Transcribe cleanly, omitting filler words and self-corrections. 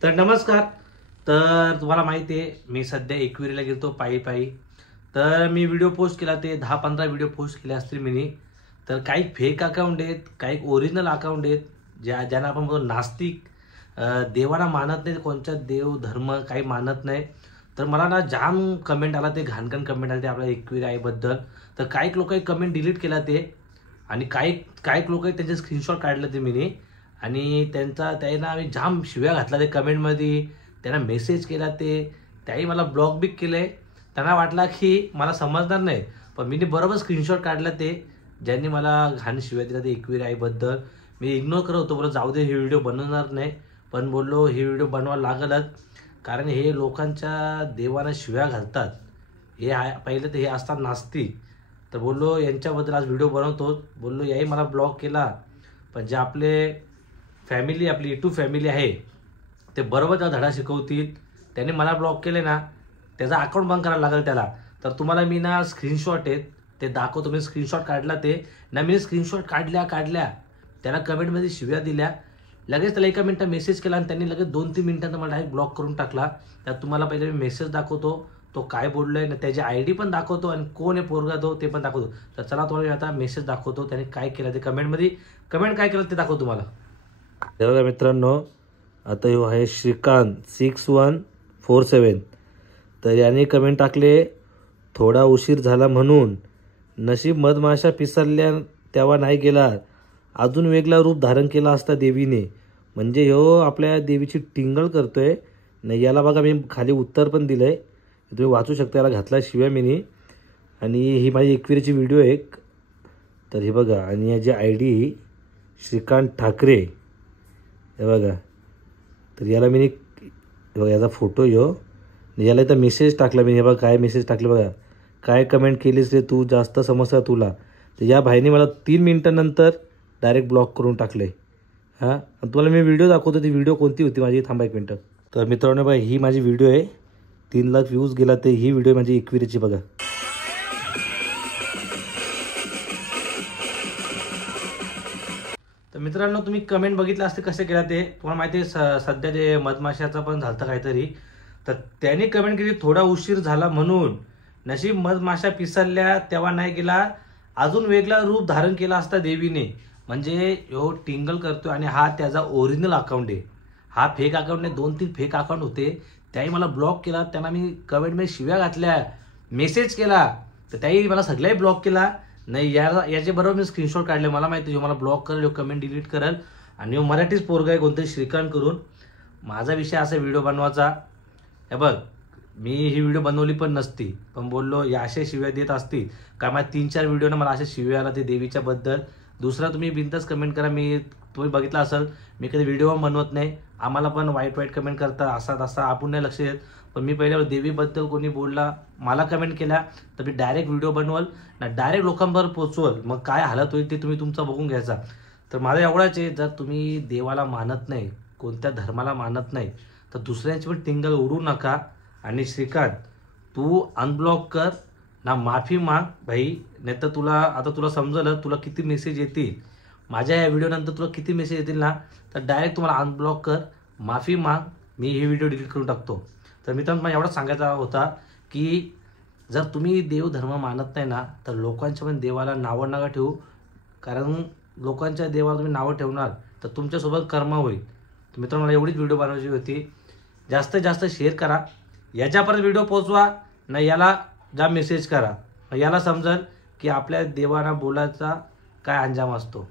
तर नमस्कार. तर तुम्हाला माहिती आहे मी सध्या एकविरीला गेलो पायी पायी. तर मी व्हिडिओ पोस्ट केला, ते 10-15 व्हिडिओ पोस्ट केले असतील मी. तर काही फेक अकाउंट आहेत, काही ओरिजिनल अकाउंट आहेत, ज्यांना आपण म्हणतो नास्तिक, देवाला मानत नाही, कोणत्या देव धर्म काही मानत नाही. तर मला ना जाम कमेंट आला, ते घाणघाण कमेंट आले ते आपल्या एकविरी आईबद्दल. तर काही लोक कमेंट डिलीट केला ते, आणि काही काही लोक त्यांचे स्क्रीनशॉट काढले ते मी, आणि त्यांना आम्ही जाम शिव्या घातला ते कमेंटमध्ये. त्यांना मेसेज केला, त्याही मला ब्लॉक बिक केले. त्यांना वाटला की मला समजणार नाही, पण मी बरोबर स्क्रीनशॉट काढला ते ज्यांनी मला घाण शिव्या दिला ते एकविरी आईबद्दल. मी इग्नोर करत होतो, बोललो जाऊ दे, हे व्हिडिओ बनवणार नाही. पण बोललो हे व्हिडिओ बनवायला लागलच, कारण हे लोकांच्या देवाला शिव्या घालतात. हे पहिले तर हे असतात नास्तिक. तर बोललो यांच्याबद्दल आज व्हिडिओ बनवतो. बोललो याही मला ब्लॉक केला, पण जे आपले फॅमिली, आपली यूट्यूब फॅमिली आहे, ते बरोबर त्याला धडा शिकवतील. त्यांनी मला ब्लॉक केले ना, त्याचा अकाउंट बंद करायला लागेल त्याला. तर तुम्हाला मी ना स्क्रीनशॉट आहेत ते दाखवतो. मी स्क्रीनशॉट काढला ते ना, मी स्क्रीनशॉट काढल्या त्याला कमेंटमध्ये शिव्या दिल्या. लगेच त्याला 1 मिनिटात मेसेज केला, आणि त्यांनी लगेच 2-3 मिनिटांत मला डायरेक्ट ब्लॉक करून टाकला. त्यात तुम्हाला पहिले मी मेसेज दाखवतो, तो काय बोललोय ना, त्याची ID पण दाखवतो, आणि कोण आहे पोरगा तो ते पण दाखवतो. तर चला तुम्हाला आता मेसेज दाखवतो त्याने काय केलं ते कमेंटमध्ये. कमेंट काय केलं ते दाखवतो तुम्हाला. बघा मित्रांनो, आता हे आहे श्रीकांत 6147. तर याने कमेंट टाकले, थोडा उशीर झाला म्हणून, नशीब मधमाशा पिसारल्या तेव्हा नाही गेला, अजून वेगळा रूप धारण केला असता देवीने. म्हणजे ह्यो आपल्या देवीची टिंगल करतोय. नाही याला बघा मी खाली उत्तर पण दिलंय, तुम्ही वाचू शकता. याला घातला शिव्या मीनी. आणि ही माझी एकविरीची व्हिडिओ आहे. तर हे बघा, आणि याची ID श्रीकांत ठाकरे, हे बघा. तर याला मी याचा फोटो याला इथं मेसेज टाकला मी. हे बघा काय मेसेज टाकले बघा, काय कमेंट केलीस रे तू, जास्त समजता तुला. तर या भाईने मला 3 मिनिटांनंतर डायरेक्ट ब्लॉक करून टाकलं आहे. हां, तुम्हाला मी व्हिडिओ दाखवतो. ती व्हिडिओ कोणती होती माझी, थांबा 1 मिनटं. तर मित्रांनो बघा, ही माझी व्हिडिओ आहे. 3 लाख व्ह्यूज गेला. ते ही व्हिडिओ माझी एकविरीची बघा. तर मित्रांनो, तुम्ही कमेंट बघितलं असते कसे केला ते. तुम्हाला माहिती आहे सध्या जे मधमाशाचं पण झालं काहीतरी. तर त्याने कमेंट केली, थोडा उशीर झाला म्हणून, नशीब मधमाशा पिसारल्या तेव्हा नाही गेला, अजून वेगळा रूप धारण केला असता देवीने. म्हणजे ह्यो टिंगल करतोय, आणि हा त्याचा ओरिजिनल अकाउंट आहे. हा फेक अकाउंट नाही, 2-3 फेक अकाउंट होते. त्याही मला ब्लॉक केला. त्यांना मी कमेंटमध्ये शिव्या घातल्या, मेसेज केला, तर त्याही मला सगळ्याही ब्लॉक केला. नाही याच्या बरोबर मी स्क्रीनशॉट काढले. मला माहिती आहे मला ब्लॉक करेल, कमेंट डिलीट करेल. आणि मराठीच पोरगा आहे, कोणतरी श्रीकांत करून. माझा विषय असा व्हिडिओ बनवायचा. हे बघ, मी ही व्हिडिओ बनवली पण नसती, पण बोललो या अशा शिव्या देत असतील का. मला 3-4 व्हिडिओनं मला अशा शिव्या आला ते देवीच्या बद्दल. दुसरा तुम्ही बिनधास्त कमेंट करा. तुम्ही बघितलं असेल, मी कधी व्हिडिओ बनवत नाही. आम्हाला पण वाईट कमेंट करता, असा तसा आपण नाही लक्ष देत. पण मी पहिल्या देवीबद्दल कोणी बोलला, मला कमेंट केला, तर मी डायरेक्ट व्हिडिओ बनवल ना, डायरेक्ट लोकांबरोबर पोचवल. मग काय हालत होईल ते तुम्ही तुमचा बघून घ्यायचा. तर माझं एवढाच आहे, जर तुम्ही देवाला मानत नाही, कोणत्या धर्माला मानत नाही, तर दुसऱ्यांची पण टिंगल उडू नका. आणि श्रीकांत, तू अनब्लॉक कर ना, माफी माग भाई. नाही तर तुला समजलं तुला किती मेसेज येतील माझ्या या व्हिडिओनंतर. तुला किती मेसेज येतील ना, तर डायरेक्ट तुम्हाला अनब्लॉक कर, माफी माग. मी ही व्हिडिओ डिलीट करून टाकतो. तर मित्रांनो, मला एवढाच सांगायचा होता की जर तुम्ही देवधर्म मानत नाही ना, तर लोकांच्या पण देवाला नावं नका ठेवू. कारण लोकांच्या देवाला तुम्ही नावं ठेवणार तर तुमच्यासोबत कर्म होईल. तर मित्रांनो, मला एवढीच व्हिडिओ बनवायची होती. जास्तीत जास्त शेअर करा, याच्यापर्यंत व्हिडिओ पोचवा ना, याला जा मेसेज करा. याला समजेल की आपल्या देवाला बोलायचा काय अंजाम असतो.